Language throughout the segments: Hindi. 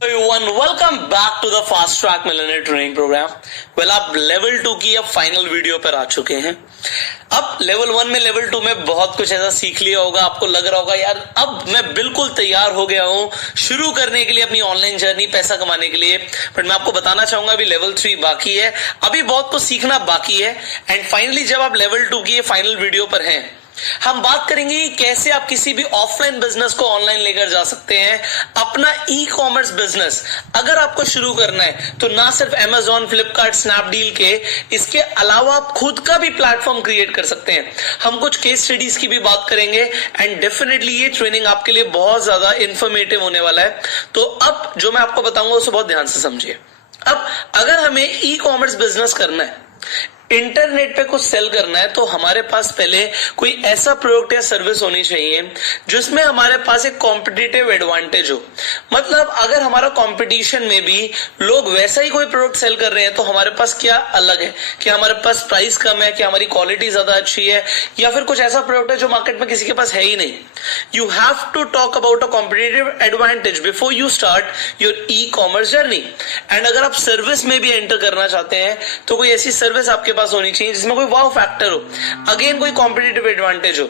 everyone, welcome back to the Fast Track Millionaire Training Program. Well, आप लेवल 2 की अब फाइनल वीडियो पर आ चुके हैं. अब लेवल 1 में लेवल 2 में बहुत कुछ ऐसा सीख लिया होगा, आपको लग रहा होगा यार अब मैं बिल्कुल तैयार हो गया हूं शुरू करने के लिए अपनी ऑनलाइन जर्नी, पैसा कमाने के लिए. बट मैं आपको बताना चाहूंगा अभी लेवल 3 बाकी है, अभी बहुत कुछ सीखना बाकी है. एंड फाइनली जब आप लेवल 2 की फाइनल वीडियो पर हैं, हम बात करेंगे कि कैसे आप किसी भी ऑफलाइन बिजनेस को ऑनलाइन लेकर जा सकते हैं. अपना ई कॉमर्स बिजनेस अगर आपको शुरू करना है तो ना सिर्फ Amazon, फ्लिपकार्ट, स्नैपडील के, इसके अलावा आप खुद का भी प्लेटफॉर्म क्रिएट कर सकते हैं. हम कुछ केस स्टडीज की भी बात करेंगे एंड डेफिनेटली ये ट्रेनिंग आपके लिए बहुत ज्यादा इंफॉर्मेटिव होने वाला है. तो अब जो मैं आपको बताऊंगा उसे बहुत ध्यान से समझिए. अब अगर हमें ई कॉमर्स बिजनेस करना है, इंटरनेट पे कुछ सेल करना है, तो हमारे पास पहले कोई ऐसा प्रोडक्ट या सर्विस होनी चाहिए जिसमें हमारे पास एक कॉम्पिटिटिव एडवांटेज हो. मतलब अगर हमारा कंपटीशन में भी लोग वैसा ही कोई प्रोडक्ट सेल कर रहे हैं तो हमारे पास क्या अलग है, कि हमारे पास प्राइस कम है, कि हमारी क्वालिटी ज्यादा अच्छी है, या फिर कुछ ऐसा प्रोडक्ट है जो मार्केट में किसी के पास है ही नहीं. You have to talk about a competitive advantage before you start your e commerce journey. And अगर आप सर्विस में भी एंटर करना चाहते हैं तो कोई ऐसी सर्विस आपके पास होनी चाहिए जिसमें कोई वाव फैक्टर हो, अगेन कोई कॉम्पिटिटिव एडवांटेज हो.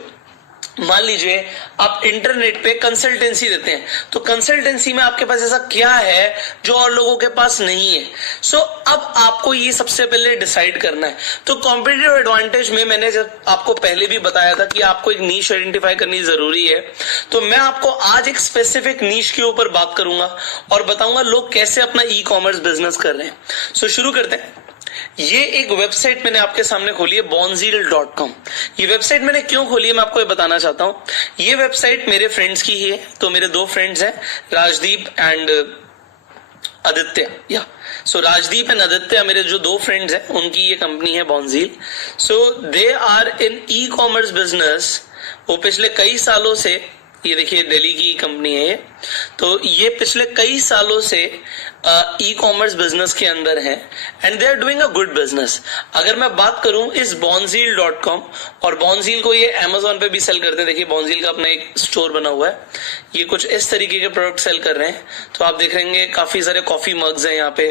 मान लीजिए आप इंटरनेट पे कंसल्टेंसी देते हैं, तो कंसल्टेंसी में आपके पास ऐसा क्या है जो और लोगों के पास नहीं है. सो अब आपको ये सबसे पहले डिसाइड करना है. तो कॉम्पिटिटिव एडवांटेज में मैंने जब आपको पहले भी बताया था कि आपको एक नीश आइडेंटिफाई करनी जरूरी है, तो मैं आपको आज एक स्पेसिफिक नीश के ऊपर बात करूंगा और बताऊंगा लोग कैसे अपना ई कॉमर्स बिजनेस कर रहे हैं. सो शुरू करते हैं. ये एक वेबसाइट मैंने आपके सामने खोली है, bonzil.com. ये वेबसाइट मैंने क्यों खोली है मैं आपको ये बताना चाहता हूं. ये वेबसाइट मेरे फ्रेंड्स की ही है. तो मेरे दो फ्रेंड्स हैं, राजदीप एंड आदित्य. या सो राजदीप एंड आदित्य मेरे जो दो फ्रेंड्स हैं, उनकी ये कंपनी है बॉन्जील. So they are in e commerce business. वो पिछले कई सालों से, ये देखिए दिल्ली की कंपनी है ये, तो ये पिछले कई सालों से ई कॉमर्स बिजनेस के अंदर है and they are doing a good business. अगर मैं बात करूं इस bonzil.com, और bonzil को ये Amazon पे भी सेल करते हैं. देखिए bonzil का अपना एक स्टोर बना हुआ है. ये कुछ इस तरीके के प्रोडक्ट सेल कर रहे हैं. तो आप देख रहे काफी सारे कॉफी मग्स हैं यहाँ पे,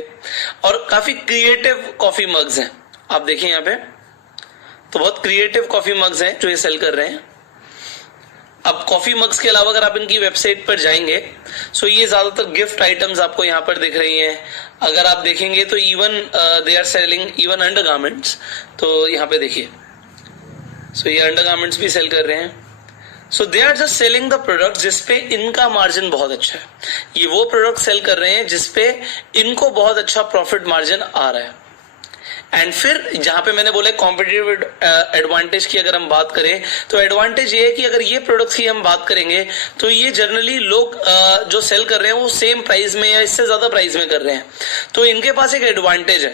और काफी क्रिएटिव कॉफी मग्स हैं. आप देखिए यहाँ पे तो बहुत क्रिएटिव कॉफी मग्स हैं जो ये सेल कर रहे हैं. अब कॉफी मग्स के अलावा अगर आप इनकी वेबसाइट पर जाएंगे, सो ये ज्यादातर गिफ्ट आइटम्स आपको यहाँ पर दिख रही हैं. अगर आप देखेंगे तो even they are selling even undergarments. तो यहाँ पे देखिए, सो ये अंडरगारमेंट्स भी सेल कर रहे हैं. So they are just selling the product जिसपे इनका मार्जिन बहुत अच्छा है. ये वो प्रोडक्ट सेल कर रहे हैं जिसपे इनको बहुत अच्छा प्रॉफिट मार्जिन आ रहा है. एंड फिर जहां पे मैंने बोला कॉम्पिटिटिव एडवांटेज की अगर हम बात करें, तो एडवांटेज ये है कि अगर ये प्रोडक्ट्स की हम बात करेंगे तो ये जनरली लोग जो सेल कर रहे हैं वो सेम प्राइस में या इससे ज्यादा प्राइस में कर रहे हैं. तो इनके पास एक एडवांटेज है.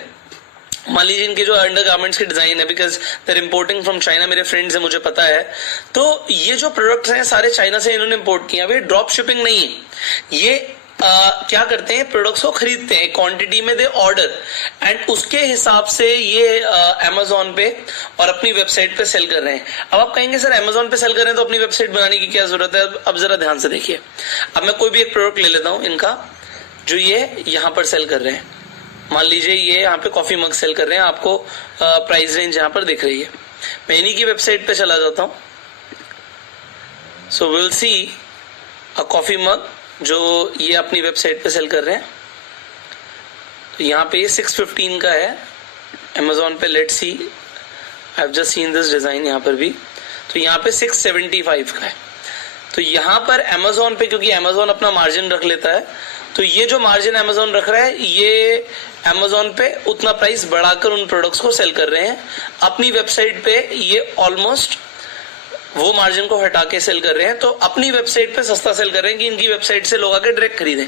मान लीजिए इनके जो अंडरगारमेंट्स की डिजाइन है, because there importing from China, मेरे फ्रेंड्स हैं मुझे पता है. तो ये जो प्रोडक्ट्स हैं सारे चाइना से इन्होंने इम्पोर्ट किए. अभी ड्रॉप शिपिंग नहीं है. ये क्या करते हैं, प्रोडक्ट्स को खरीदते हैं क्वांटिटी में, दे ऑर्डर एंड उसके हिसाब से ये Amazon पे और अपनी वेबसाइट पे सेल कर रहे हैं. अब आप कहेंगे सर Amazon पे सेल कर रहे हैं तो अपनी वेबसाइट बनाने की क्या जरूरत है. अब जरा ध्यान से देखिए. अब मैं कोई भी एक प्रोडक्ट ले लेता हूं इनका जो ये यहाँ पर सेल कर रहे हैं. मान लीजिए ये यहाँ पे कॉफी मग सेल कर रहे हैं, आपको प्राइस रेंज यहाँ पर दिख रही है. मैं इन्हीं की वेबसाइट पे चला जाता हूँ. So will see a coffee mug जो ये अपनी वेबसाइट पे सेल कर रहे हैं. तो यहाँ पे ये 615 का है Amazon पे. Let's see, I have just seen this design. यहाँ पर भी तो यहाँ पे 675 का है. तो यहाँ पर Amazon पे, क्योंकि Amazon अपना मार्जिन रख लेता है, तो ये जो मार्जिन Amazon रख रहा है ये Amazon पे उतना प्राइस बढ़ाकर उन प्रोडक्ट्स को सेल कर रहे हैं. अपनी वेबसाइट पे ये ऑलमोस्ट वो मार्जिन को हटा के सेल कर रहे हैं. तो अपनी वेबसाइट पे सस्ता सेल कर रहे हैं कि इनकी वेबसाइट से लोग आके डायरेक्ट खरीदें,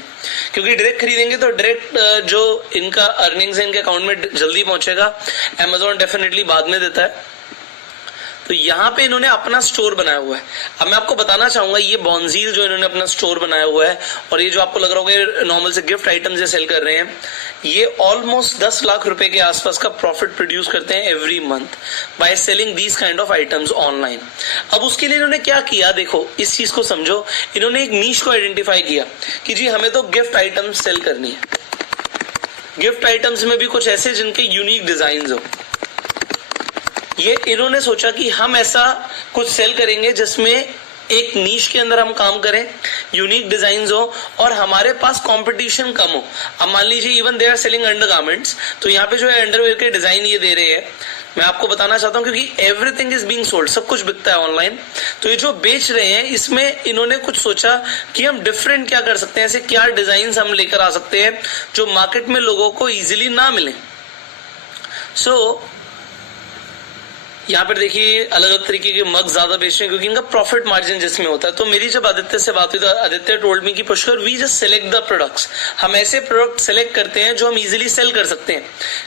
क्योंकि डायरेक्ट खरीदेंगे तो डायरेक्ट जो इनका अर्निंग्स है इनके अकाउंट में जल्दी पहुंचेगा. Amazon डेफिनेटली बाद में देता है. तो यहाँ पे इन्होंने अपना स्टोर बनाया हुआ है। अब मैं आपको बताना चाहूंगा ये बॉन्जील जो इन्होंने अपना स्टोर बनाया हुआ है और ये जो आपको लग रहा होगा नॉर्मल से गिफ्ट आइटम्स सेल कर रहे हैं, ये ऑलमोस्ट 10 लाख रुपए के आसपास का प्रॉफिट प्रोड्यूस करते हैं every month by selling these kind of items online. अब उसके लिए इन्होंने क्या किया, देखो इस चीज को समझो। इन्होंने एक नीश को आइडेंटिफाई किया कि जी हमें तो गिफ्ट आइटम्स सेल करनी है, गिफ्ट आइटम्स में भी कुछ ऐसे जिनके यूनिक डिजाइन हो। ये इन्होंने सोचा कि हम ऐसा कुछ सेल करेंगे जिसमें एक नीश के अंदर हम काम करें, यूनिक डिजाइन हो और हमारे पास कंपटीशन कम हो। अब मान लीजिए even they are selling undergarments, तो यहाँ पे जो है अंडरवेयर के डिजाइन ये दे रहे हैं। मैं आपको बताना चाहता हूँ क्योंकि एवरीथिंग इज बीइंग सोल्ड, सब कुछ बिकता है ऑनलाइन। तो ये जो बेच रहे हैं इसमें इन्होंने कुछ सोचा कि हम डिफरेंट क्या कर सकते हैं, ऐसे क्या डिजाइन हम लेकर आ सकते हैं जो मार्केट में लोगों को इजिली ना मिले। सो यहाँ पर देखिए अलग अलग तरीके के मग ज्यादा बेच रहे हैं क्योंकि इनका प्रॉफिट मार्जिन जिसमें होता है। तो मेरी जब आदित्य से बात हुई तो आदित्य टोल्ड मी कि Pushkar we just select the products, हम ऐसे प्रोडक्ट सेलेक्ट करते हैं जो हम इजीली सेल कर सकते हैं,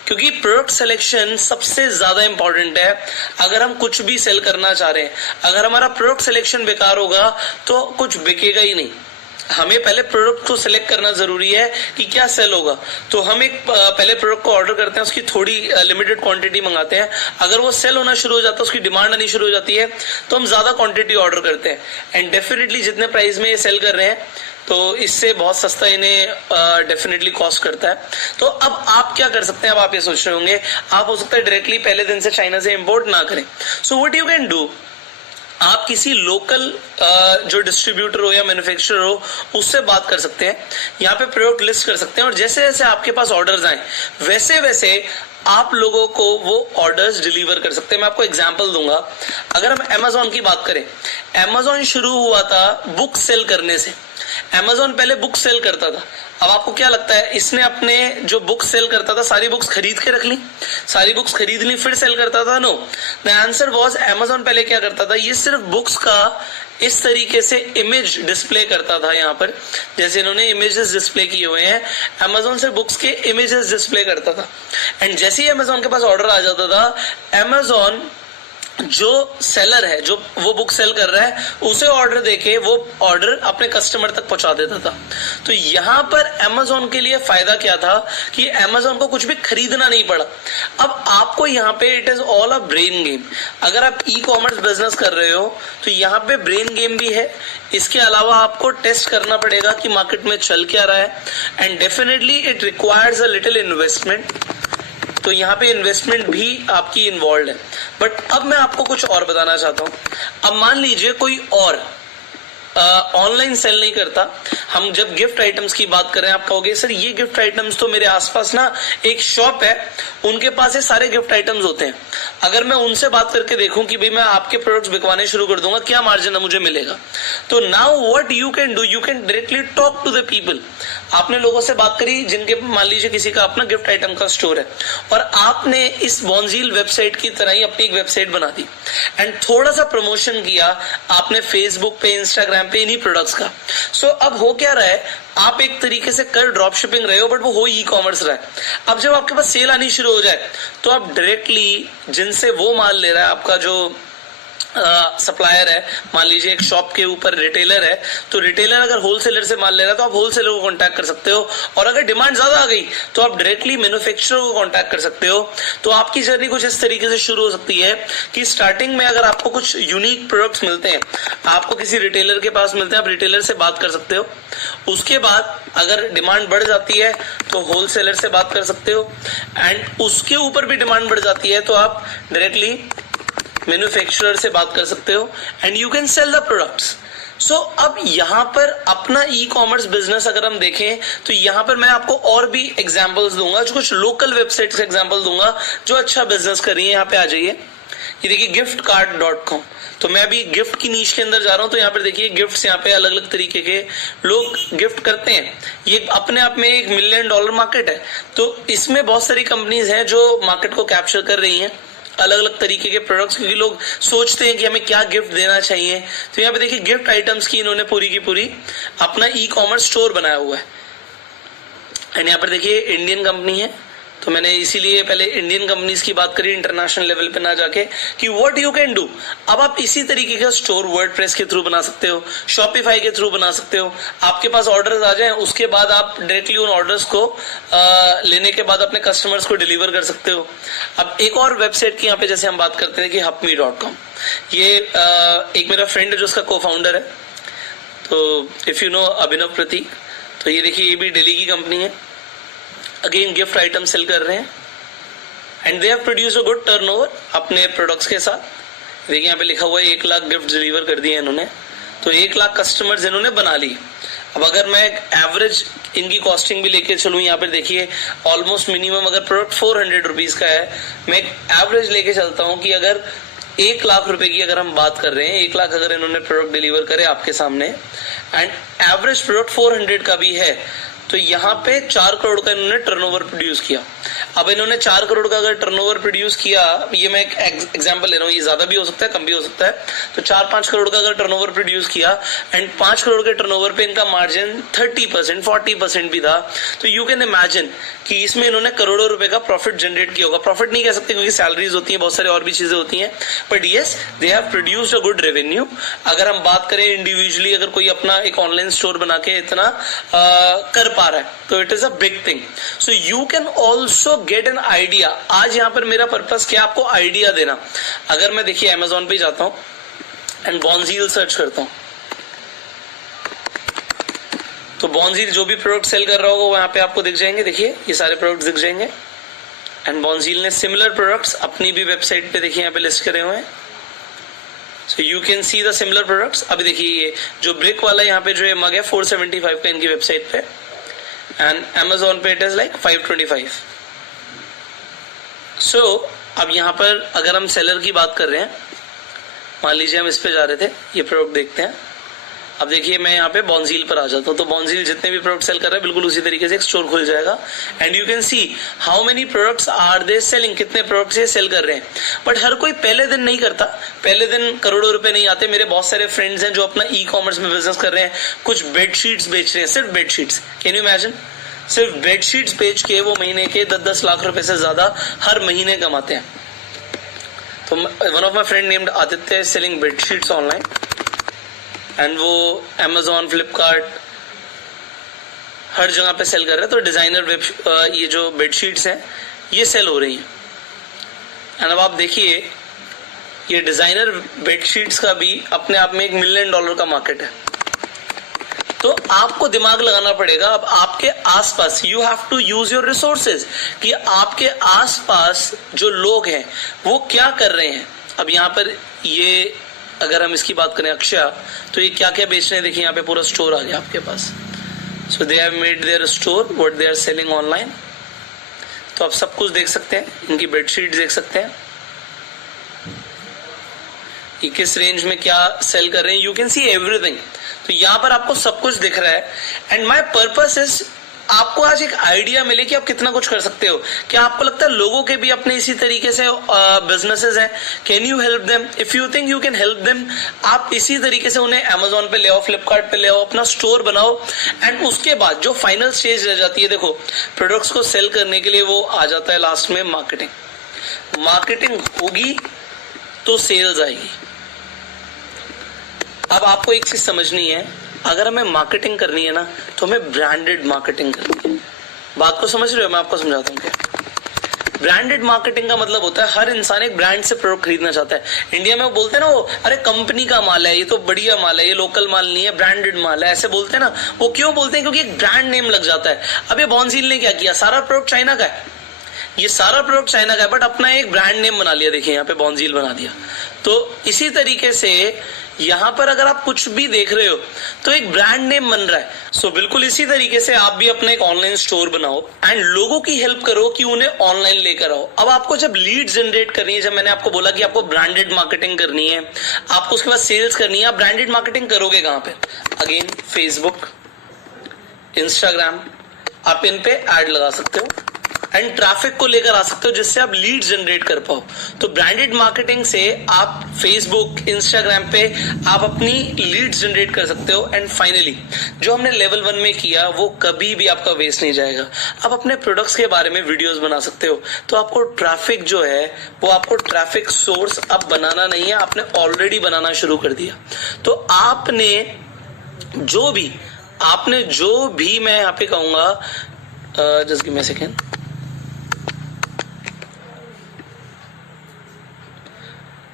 क्योंकि प्रोडक्ट सिलेक्शन सबसे ज्यादा इंपॉर्टेंट है अगर हम कुछ भी सेल करना चाह रहे हैं। अगर हमारा प्रोडक्ट सिलेक्शन बेकार होगा तो कुछ बिकेगा ही नहीं। हमें पहले प्रोडक्ट को सिलेक्ट करना जरूरी है कि क्या सेल होगा। तो हम एक पहले प्रोडक्ट को ऑर्डर करते हैं, उसकी थोड़ी लिमिटेड क्वांटिटी मंगाते हैं। अगर वो सेल होना शुरू हो जाता है, उसकी डिमांड आनी शुरू हो जाती है, तो हम ज्यादा क्वांटिटी ऑर्डर करते हैं। एंड डेफिनेटली जितने प्राइस में ये सेल कर रहे हैं तो इससे बहुत सस्ता इन्हें डेफिनेटली कॉस्ट करता है। तो अब आप क्या कर सकते हैं, अब आप ये सोच रहे होंगे आप हो सकता है डायरेक्टली पहले दिन से चाइना से इंपोर्ट ना करें। So what you can do, आप किसी लोकल जो डिस्ट्रीब्यूटर हो या मैन्युफैक्चरर हो उससे बात कर सकते हैं, यहाँ पे प्रोडक्ट लिस्ट कर सकते हैं और जैसे जैसे आपके पास ऑर्डर्स आए वैसे वैसे आप लोगों को वो ऑर्डर्स डिलीवर कर सकते हैं। मैं आपको एग्जांपल दूंगा। अगर हम Amazon की बात करें, Amazon शुरू हुआ था बुक सेल करने से। Amazon पहले बुक सेल करता था। अब आपको क्या लगता है, इसने अपने जो बुक सेल करता था सारी बुक्स खरीद के रख ली, सारी बुक्स खरीद ली फिर सेल करता था? No, the answer was Amazon पहले क्या करता था, ये सिर्फ बुक्स का इस तरीके से इमेज डिस्प्ले करता था। यहाँ पर जैसे इन्होंने इमेजेस डिस्प्ले किए हुए हैं, Amazon से बुक्स के इमेजेस डिस्प्ले करता था। एंड जैसे ही Amazon के पास ऑर्डर आ जाता था, Amazon जो सेलर है, जो वो बुक सेल कर रहा है, उसे ऑर्डर देके वो ऑर्डर अपने कस्टमर तक पहुंचा देता था। तो यहाँ पर Amazon के लिए फायदा क्या था कि Amazon को कुछ भी खरीदना नहीं पड़ा। अब आपको यहाँ पे it is all a brain game. अगर आप ई कॉमर्स बिजनेस कर रहे हो तो यहाँ पे ब्रेन गेम भी है। इसके अलावा आपको टेस्ट करना पड़ेगा कि मार्केट में चल क्या रहा है, and definitely it requires a little investment. तो यहाँ पे इन्वेस्टमेंट भी आपकी इन्वॉल्व है। बट अब मैं आपको कुछ और बताना चाहता हूँ। अब मान लीजिए कोई और ऑनलाइन सेल नहीं करता। हम जब गिफ्ट आइटम्स की बात करें, आप कहोगे सर ये गिफ्ट आइटम्स तो मेरे आसपास ना एक शॉप है, उनके पास ये सारे गिफ्ट आइटम्स होते हैं। अगर मैं उनसे बात करके देखूं कि भाई मैं आपके प्रोडक्ट्स बिकवाने शुरू कर दूंगा, क्या मार्जिन मुझे मिलेगा? तो now what you can do, you can directly talk to the people. आपने लोगों से बात करी जिनके, मान लीजिए किसी का अपना गिफ्ट आइटम का स्टोर है और आपने इस बॉन्जील वेबसाइट की तरह ही अपनी एक वेबसाइट बना दी एंड थोड़ा सा प्रमोशन किया आपने फेसबुक पे, इंस्टाग्राम पे इन्हीं प्रोडक्ट्स का। सो अब हो क्या रहा है, आप एक तरीके से कर ड्रॉप शिपिंग रहे हो बट वो ई कॉमर्स रहा है। अब जब आपके पास सेल आनी शुरू हो जाए तो आप डायरेक्टली जिनसे वो माल ले रहा है, आपका जो सप्लायर है, मान लीजिए एक शॉप के ऊपर रिटेलर है, तो रिटेलर अगर होलसेलर से माल ले रहा है तो आप होलसेलर को कांटेक्ट कर सकते हो, और अगर डिमांड ज्यादा आ गई तो आप डायरेक्टली मैन्युफैक्चरर को कांटेक्ट कर सकते हो। तो आपकी जर्नी कुछ इस तरीके से शुरू हो सकती है कि स्टार्टिंग में अगर आपको कुछ यूनिक प्रोडक्ट्स मिलते हैं, आपको किसी रिटेलर के पास मिलते हैं, आप रिटेलर से बात कर सकते हो। उसके बाद अगर डिमांड बढ़ जाती है तो होलसेलर से बात कर सकते हो, एंड उसके ऊपर भी डिमांड बढ़ जाती है तो आप डायरेक्टली मैन्युफैक्चरर से बात कर सकते हो and you can sell the products. So अब यहाँ पर अपना ई कॉमर्स बिजनेस अगर हम देखें तो यहाँ पर मैं आपको और भी एग्जांपल्स दूंगा, जो कुछ लोकल वेबसाइट्स का एग्जांपल दूंगा जो अच्छा बिजनेस कर रही है। यहाँ पे आ जाइए, ये देखिए giftcart.com। तो मैं अभी गिफ्ट की नीश के अंदर जा रहा हूं, तो यहाँ पर देखिए गिफ्ट्स, यहाँ पे अलग अलग तरीके के लोग गिफ्ट करते हैं। ये अपने आप में $1 मिलियन मार्केट है। तो इसमें बहुत सारी कंपनीज हैं जो मार्केट को कैप्चर कर रही हैं, अलग अलग तरीके के प्रोडक्ट्स, क्योंकि लोग सोचते हैं कि हमें क्या गिफ्ट देना चाहिए। तो यहाँ पे देखिए गिफ्ट आइटम्स की इन्होंने पूरी की पूरी अपना ई कॉमर्स स्टोर बनाया हुआ है। एंड यहाँ पर देखिए इंडियन कंपनी है, तो मैंने इसीलिए पहले इंडियन कंपनीज की बात करी, इंटरनेशनल लेवल पे ना जाके, कि व्हाट यू कैन डू। अब आप इसी तरीके का स्टोर वर्डप्रेस के थ्रू बना सकते हो, शॉपिफाई के थ्रू बना सकते हो। आपके पास ऑर्डर्स आ जाएं, उसके बाद आप डायरेक्टली उन ऑर्डर्स को लेने के बाद अपने कस्टमर्स को डिलीवर कर सकते हो। अब एक और वेबसाइट की यहाँ पे जैसे हम बात करते थे कि hapme.com, ये एक मेरा फ्रेंड है जो उसका को-फाउंडर है, तो इफ यू नो अभिनव प्रतीक, तो ये देखिए ये भी दिल्ली की कंपनी है, अगेन गिफ्ट आइटम सेल कर रहे हैं and they have produce a good turnover अपने प्रोडक्ट्स के साथ। देखिए यहाँ पे लिखा हुआ है 1 लाख गिफ्ट डिलीवर कर दिए इन्होंने, तो 1 लाख कस्टमर्स इन्होंने बना ली। अब अगर मैं एवरेज इनकी कॉस्टिंग भी लेके चलूँ, यहाँ पे देखिए ऑलमोस्ट मिनिमम अगर प्रोडक्ट 400 रुपीज का है, मैं एवरेज लेके चलता हूँ कि अगर 1 लाख रुपए की अगर हम बात कर रहे हैं, 1 लाख अगर इन्होंने प्रोडक्ट डिलीवर करे आपके सामने एंड एवरेज प्रोडक्ट 400 का भी है, तो यहाँ पे 4 करोड़ का इन्होंने टर्नओवर प्रोड्यूस किया। अब इन्होंने 4 करोड़ का अगर टर्नओवर प्रोड्यूस किया, ये मैं एक एग्जांपल ले रहा हूँ, ये ज्यादा भी हो सकता है कम भी हो सकता है, तो 4-5 करोड़ का अगर टर्नओवर प्रोड्यूस किया एंड 5 करोड़ के टर्नओवर पे इनका मार्जिन 30% 40% भी था, तो यू कैन इमेजिन कि इसमें इन्होंने करोड़ों रुपए का प्रॉफिट जनरेट किया होगा। प्रॉफिट नहीं कह सकते क्योंकि सैलरीज होती है, बहुत सारे और भी चीजें होती हैं, but yes they have produced a good revenue. अगर हम बात करें इंडिविजुअली, अगर कोई अपना एक ऑनलाइन स्टोर बना के इतना कर पा रहा है, तो it is a big thing. So you can also get an idea. आज यहाँ पर मेरा पर्पस क्या, आपको आइडिया देना। अगर मैं देखिए अमेजोन पे जाता हूँ एंड बॉन्जील सर्च करता हूँ, तो बॉन्जील जो भी प्रोडक्ट सेल कर रहा होगा वो यहाँ पे आपको दिख जाएंगे। देखिए ये सारे प्रोडक्ट्स दिख जाएंगे एंड बॉन्जील ने सिमिलर प्रोडक्ट्स अपनी भी वेबसाइट पे देखिए यहाँ पे लिस्ट करे हुए हैं। So you can see the similar products. अभी देखिए ये जो ब्रिक वाला यहाँ पे जो है मग है 475 का इनकी वेबसाइट पे, एंड Amazon पे इट इज लाइक 525। सो अब यहाँ पर अगर हम सेलर की बात कर रहे हैं, मान लीजिए हम इस पे जा रहे थे, ये प्रोडक्ट देखते हैं। अब देखिए मैं यहाँ पे बॉन्जील पर आ जाता हूँ, तो बॉन्जील जितने भी प्रोडक्ट सेल कर रहे हैं बिल्कुल उसी तरीके से एक स्टोर खुल जाएगा and you can see how many products are they selling, कितने प्रोडक्ट्स ये सेल कर रहे हैं। बट हर कोई पहले दिन नहीं करता, पहले दिन करोड़ों रुपए नहीं आते। मेरे बहुत सारे फ्रेंड्स हैं जो अपना ई-कॉमर्स में बिजनेस कर रहे हैं, कुछ बेडशीट्स बेच रहे हैं, सिर्फ बेडशीट्स। कैन यू इमेजिन, सिर्फ बेडशीट्स बेच के वो महीने के 10-10 लाख रुपए से ज्यादा हर महीने कमाते हैं। तो one of my friend named Aditya selling bedsheets online and वो Amazon, फ्लिपकार्ट हर जगह पे सेल कर रहे हैं। तो डिजाइनर ये जो बेडशीट्स हैं ये सेल हो रही हैं एंड अब आप देखिए ये डिजाइनर बेडशीट्स का भी अपने आप में $1 मिलियन का मार्केट है। तो आपको दिमाग लगाना पड़ेगा। अब आपके आसपास you have to use your resources कि आपके आसपास जो लोग हैं वो क्या कर रहे हैं। अब यहाँ पर ये अगर हम इसकी बात करें अक्षया, तो ये क्या क्या बेच रहे हैं, देखिए यहाँ पे पूरा स्टोर आ गया आपके पास। So they have made their store what they are selling online. तो आप सब कुछ देख सकते हैं, इनकी बेडशीट देख सकते हैं, ये किस रेंज में क्या सेल कर रहे हैं, यू कैन सी एवरीथिंग। तो यहाँ पर आपको सब कुछ दिख रहा है एंड माई पर्पस इज आपको आज एक आइडिया मिले कि आप कितना कुछ कर सकते हो। क्या आपको लगता है लोगों के भी अपने इसी तरीके से बिजनेसेस हैं? Can you help them? If you think you can help them, आप इसी तरीके से उन्हें Amazon पे ले आओ, फ्लिपकार्ट पे ले आओ, अपना स्टोर बनाओ एंड उसके बाद जो फाइनल स्टेज रह जाती है, देखो प्रोडक्ट्स को सेल करने के लिए वो आ जाता है लास्ट में मार्केटिंग। मार्केटिंग होगी तो सेल्स आएगी। अब आपको एक चीज समझनी है, अगर हमें मार्केटिंग करनी है ना तो हमें ब्रांडेड मार्केटिंग करनी है। बात को समझ रहे हो? मैं आपको समझाता हूँ क्या ब्रांडेड मार्केटिंग का मतलब होता है। हर इंसान एक ब्रांड से प्रोडक्ट खरीदना चाहता है। इंडिया में वो बोलते हैं ना, वो अरे कंपनी का माल है, ये तो बढ़िया माल है, ये लोकल माल नहीं है, ब्रांडेड माल है, ऐसे बोलते हैं ना। वो क्यों बोलते हैं? क्योंकि एक ब्रांड नेम लग जाता है। अब ये बॉन्जील ने क्या किया, सारा प्रोडक्ट चाइना का है, ये सारा प्रोडक्ट चाइना का है, बट अपना एक ब्रांड नेम बना लिया। देखिए यहाँ पे बॉन्जील बना दिया। तो इसी तरीके से यहां पर अगर आप कुछ भी देख रहे हो तो एक ब्रांड नेम बन रहा है। सो बिल्कुल इसी तरीके से आप भी अपना एक ऑनलाइन स्टोर बनाओ एंड लोगों की हेल्प करो कि उन्हें ऑनलाइन लेकर आओ। अब आपको जब लीड जनरेट करनी है, जब मैंने आपको बोला कि आपको ब्रांडेड मार्केटिंग करनी है, आपको उसके बाद सेल्स करनी है, आप ब्रांडेड मार्केटिंग करोगे कहां पे? अगेन फेसबुक, इंस्टाग्राम, आप इन पे एड लगा सकते हो एंड ट्रैफिक को लेकर आ सकते हो जिससे आप लीड जनरेट कर पाओ। तो ब्रांडेड मार्केटिंग से आप फेसबुक, इंस्टाग्राम पे आप अपनी लीड जनरेट कर सकते हो। एंड फाइनली जो हमने लेवल 1 में किया वो कभी भी आपका वेस्ट नहीं जाएगा। आप अपने प्रोडक्ट्स के बारे में वीडियोस बना सकते हो। तो आपको ट्रैफिक जो है वो आपको ट्रैफिक सोर्स अब बनाना नहीं है, आपने ऑलरेडी बनाना शुरू कर दिया। तो आपने जो भी मैं यहाँ पे कहूंगा, just give me a second,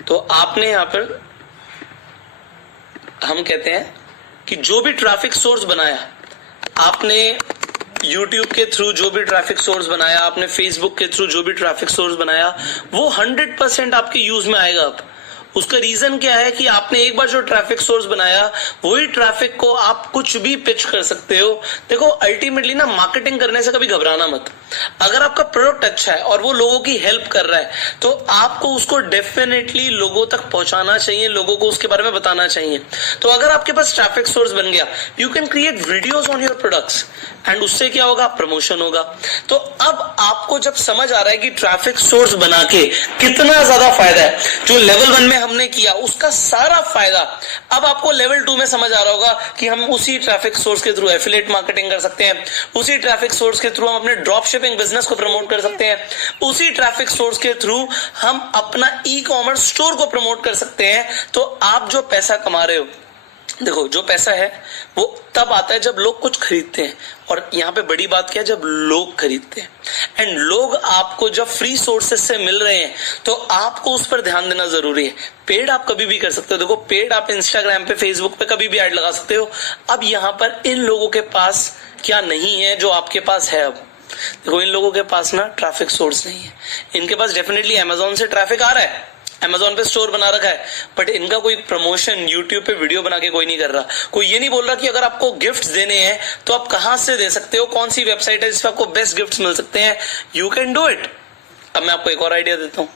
तो आपने यहां पर हम कहते हैं कि जो भी ट्रैफिक सोर्स बनाया आपने, YouTube के थ्रू जो भी ट्रैफिक सोर्स बनाया आपने, Facebook के थ्रू जो भी ट्रैफिक सोर्स बनाया, वो 100% आपके यूज में आएगा। अब उसका रीजन क्या है कि आपने एक बार जो ट्रैफिक सोर्स बनाया वही ट्रैफिक को आप कुछ भी पिच कर सकते हो। देखो अल्टीमेटली ना, मार्केटिंग करने से कभी घबराना मत। अगर आपका प्रोडक्ट अच्छा है और वो लोगों की हेल्प कर रहा है तो आपको उसको डेफिनेटली लोगों तक पहुंचाना चाहिए, लोगों को उसके बारे में बताना चाहिए। तो अगर आपके पास ट्रैफिक सोर्स बन गया, you can create videos on your products and उससे क्या होगा, प्रमोशन होगा। तो अब आपको जब समझ आ रहा है कि ट्रैफिक सोर्स बना के कितना ज्यादा फायदा है, जो लेवल 1 में हमने किया उसका सारा फायदा अब आपको लेवल 2 में समझ आ रहा होगा कि हम उसी ट्रैफिक सोर्स के थ्रू एफिलिएट मार्केटिंग कर सकते हैं, उसी ट्रैफिक सोर्स के थ्रू हम अपने ड्रॉप शिपिंग बिजनेस को प्रमोट कर सकते हैं, उसी ट्रैफिक सोर्स के थ्रू हम अपना ई कॉमर्स स्टोर को प्रमोट कर सकते हैं। तो आप जो पैसा कमा रहे हो, देखो जो पैसा है वो तब आता है जब लोग कुछ खरीदते हैं, और यहाँ पे बड़ी बात क्या है, जब लोग खरीदते हैं। एंड लोग आपको जब फ्री सोर्सेस से मिल रहे हैं तो आपको उस पर ध्यान देना जरूरी है। पेड आप कभी भी कर सकते हो। देखो पेड आप इंस्टाग्राम पे, फेसबुक पे कभी भी ऐड लगा सकते हो। अब यहाँ पर इन लोगों के पास क्या नहीं है जो आपके पास है। अब देखो इन लोगों के पास ना ट्रैफिक सोर्स नहीं है। इनके पास डेफिनेटली अमेजोन से ट्रैफिक आ रहा है, अमेजोन पे स्टोर बना रखा है, बट इनका कोई प्रमोशन यूट्यूब पे वीडियो बना के कोई नहीं कर रहा। कोई ये नहीं बोल रहा कि अगर आपको गिफ्ट्स देने हैं तो आप कहां से दे सकते हो, कौन सी वेबसाइट है जिसपे आपको बेस्ट गिफ्ट्स मिल सकते हैं। You can do it. अब मैं आपको एक और आइडिया देता हूं।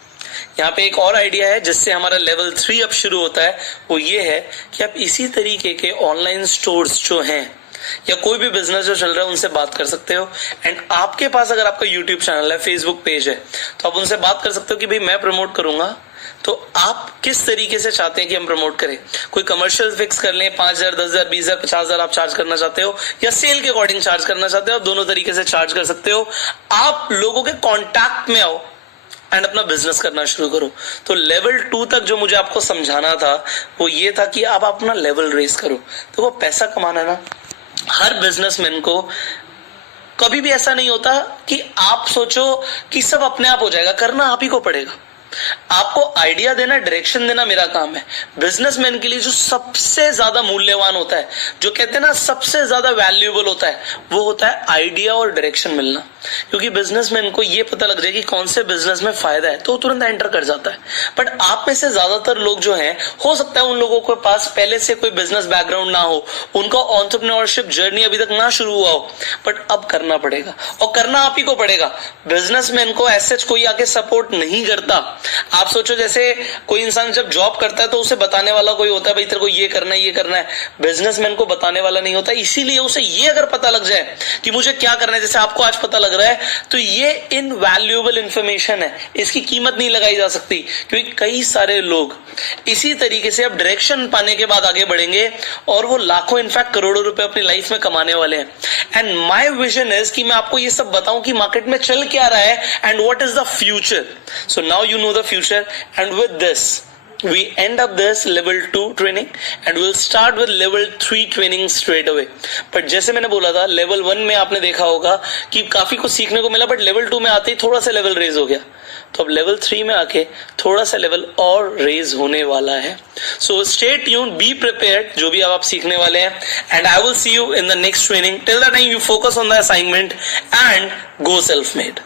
यहाँ पे एक और आइडिया है जिससे हमारा लेवल 3 अब शुरू होता है। वो ये है कि आप इसी तरीके के ऑनलाइन स्टोर्स जो हैं या कोई भी बिजनेस जो चल रहा है उनसे बात कर सकते हो। एंड आपके पास अगर आपका यूट्यूब चैनल है, फेसबुक पेज है, तो आप उनसे बात कर सकते हो कि भाई मैं प्रमोट करूंगा, तो आप किस तरीके से चाहते हैं कि हम प्रमोट करें। कोई कमर्शियल फिक्स कर लें, 5,000, 10,000, 20,000, 50,000 आप चार्ज करना चाहते हो, या सेल के अकॉर्डिंग चार्ज करना चाहते हो, दोनों तरीके से चार्ज कर सकते हो। आप लोगों के कॉन्टैक्ट में आओ एंड अपना बिजनेस करना शुरू करो। तो लेवल 2 तक जो मुझे आपको समझाना था वो ये था कि आप अपना लेवल रेस करो। तो वो पैसा कमाना ना, हर बिजनेसमैन को कभी भी ऐसा नहीं होता कि आप सोचो कि सब अपने आप हो जाएगा। करना आप ही को पड़ेगा। आपको आइडिया देना, डायरेक्शन देना मेरा काम है। बिजनेसमैन के लिए जो सबसे ज्यादा मूल्यवान होता है, जो कहते हैं ना सबसे ज्यादा वैल्यूएबल होता है, वो होता है आइडिया और डायरेक्शन मिलना। क्योंकि बिजनेसमैन को ये पता लग जाए कि कौन से बिजनेस में फायदा है तो तुरंत एंटर कर जाता है। बट आप में से ज्यादातर लोग जो हैं, हो सकता है उन लोगों के पास पहले से कोई बिजनेस बैकग्राउंड ना हो, उनका एंटरप्रेन्योरशिप जर्नी अभी तक ना शुरू हुआ हो, बट अब करना पड़ेगा और करना आप ही को पड़ेगा। बिजनेसमैन को ऐसे कोई आके सपोर्ट नहीं करता। आप सोचो जैसे कोई इंसान जब जॉब करता है तो उसे बताने वाला कोई होता है, भाई तेरे को ये करना है, ये करना है। बिजनेसमैन को बताने वाला नहीं होता। इसीलिए उसे ये अगर पता लग जाए कि मुझे क्या करना है, जैसे आपको आज पता लग रहा है, तो ये इनवैल्यूएबल इंफॉर्मेशन है, इसकी कीमत नहीं लगाई जा सकती। क्योंकि कई सारे लोग इसी तरीके से अब डायरेक्शन पाने के बाद आगे बढ़ेंगे और वो लाखों इनफैक्ट करोड़ों रुपए अपनी लाइफ में कमाने वाले हैं। एंड माय विजन इज कि मैं आपको ये सब बताऊं कि मार्केट में चल क्या रहा है and what is the future. So now you know the future, and with this we end up this level 2 training and we'll start with level 3 training straight away. but जैसे मैंने बोला था, level 1 में आपने देखा होगा कि काफी कुछ सीखने को मिला, बट level 2 में आते ही थोड़ा सा लेवल रेज हो गया। तो अब level 3 में आके थोड़ा सा लेवल और रेज होने वाला है। so stay tuned, be prepared, जो भी आप सीखने वाले हैं, and I will see you in the next training. Till that time you focus on the assignment and go self-made.